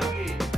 Junkie.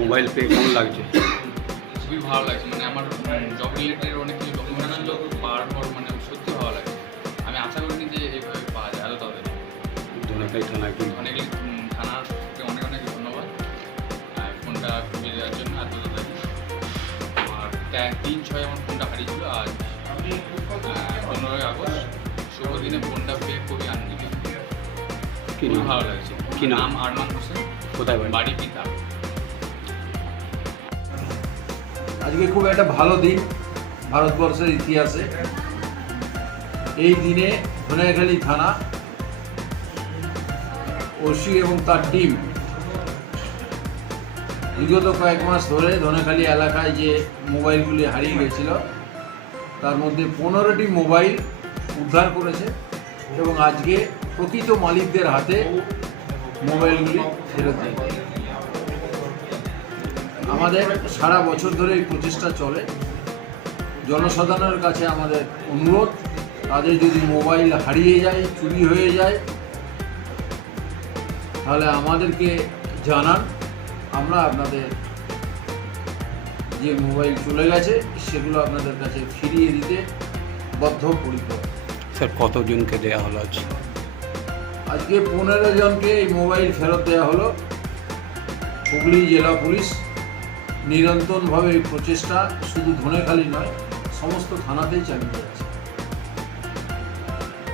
Mobile পেয়ে কেমন লাগছে? খুবই ভালো লাগছে। মানে আমার জব রিলেটেড অনেক কিছু ডকুমেন্টেশন পাওয়ার পর মানে সত্যি ভালো লাগছে। আমি আশা করিনি যে এইভাবে পাওয়া যায় এত তাড়াতাড়ি ধনেখালি থানায় কি? অনেক থানাকে অনেক অনেক ধন্যবাদ। আর ফোনটা খুঁজে দেওয়ার জন্য তাড়াতাড়ি আর তিন ছয় আমার ফোনটা হারিয়েছিল আজ পনেরোই আগস্ট। শুভ দিনে ফোনটা পেয়ে খুবই আনন্দিত। খুবই ভালো লাগছে। কি নাম? আরমান হোসেন। কোথায় বাড়ি পিতা। আজকে খুব একটা ভালো দিন ভারতবর্ষের ইতিহাসে। এই দিনে ধনিয়াখালী থানা, ওসি এবং তার টিম বিগত কয়েক মাস ধরে ধনেখালি এলাকায় যে মোবাইলগুলি হারিয়ে গেছিল, তার মধ্যে পনেরোটি মোবাইল উদ্ধার করেছে এবং আজকে প্রকৃত মালিকদের হাতে মোবাইলগুলি ফেরত দিয়েছে। আমাদের সারা বছর ধরে এই প্রচেষ্টা চলে। জনসাধারণের কাছে আমাদের অনুরোধ তাদের যদি মোবাইল হারিয়ে যায় চুরি হয়ে যায় তাহলে আমাদেরকে জানান। আমরা আপনাদের যে মোবাইল চলে গেছে সেগুলো আপনাদের কাছে ফিরিয়ে দিতে বদ্ধপরিকর। স্যার কতজনকে দেওয়া হলো আজ আজকে পনেরো জনকে এই মোবাইল ফেরত দেওয়া হলো। হুগলি জেলা পুলিশ। নিরন্তরভাবে এই প্রচেষ্টা শুধু ধনেখালি নয় সমস্ত থানাতেই চালিয়ে যাচ্ছে।